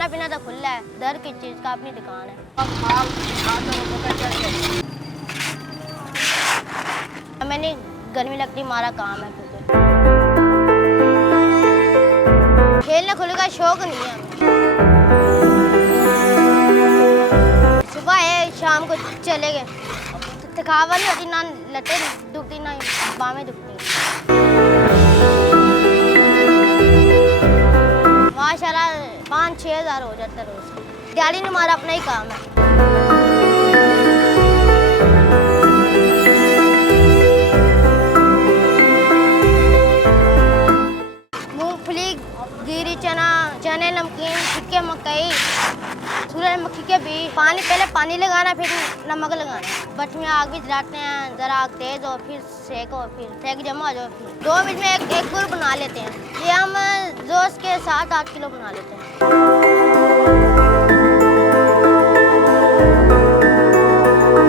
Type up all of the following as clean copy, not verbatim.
खाना पीना तो खुला है, दर किस चीज़ का अपनी दुकान है। हमें नहीं गर्मी लगती, हमारा काम है क्योंकि खेलने खुलने का शौक नहीं है हमें। सुबह है शाम को चले गए, थकावट नहीं होती, ना लतें दुखती ना बाहें दुखती। माशाल्लाह 5-6 हज़ार हो जाता रोज। दिहाड़ी में हमारा अपना ही काम है। मूंगफली, गिरी चना, चने, नमकीन, टिक्के, मकई, सूरजमुखी के बीज, पहले पानी लगाना, फिर नमक लगाना। बच में आग भी जलाते हैं, ज़रा आग तेज़ हो, फिर सेक हो, फिर सेक जमा हो जाओ, फिर 2 मिनट में एक गुड़ बना लेते हैं। ये हम रोज़ के 7-8 किलो बना लेते हैं।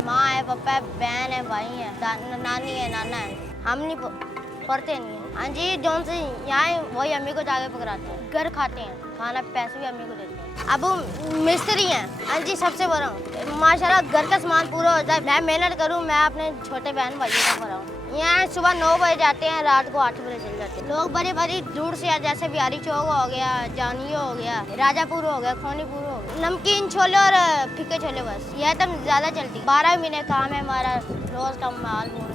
माँ है, पापा है, बहन है, भाई है, नानी है, नाना है। हम नहीं पढ़ते नहीं हैं। हाँ जी, जौन से यहाँ है वही अम्मी को जाके पकड़ाते हैं। घर खाते हैं, खाना पैसे भी अम्मी को देते हैं। अब मिस्त्री हैं, हाँ जी, सबसे बड़ा हूँ। माशाल्लाह घर का सामान पूरा होता है। मैं मेहनत करूँ, मैं अपने छोटे बहन भाइयों का पढ़ाऊँ। यहाँ सुबह 9 बजे जाते हैं, रात को 8 बजे चले जाते हैं। लोग बड़ी बड़ी दूर से, जैसे बिहारी चौक हो गया, जानियो हो गया, राजापुर हो गया, खोनीपुर हो गया। नमकीन छोले और फीके छोले बस, यह तो ज़्यादा चलती। 12 महीने काम है हमारा, रोज़ का माल मूल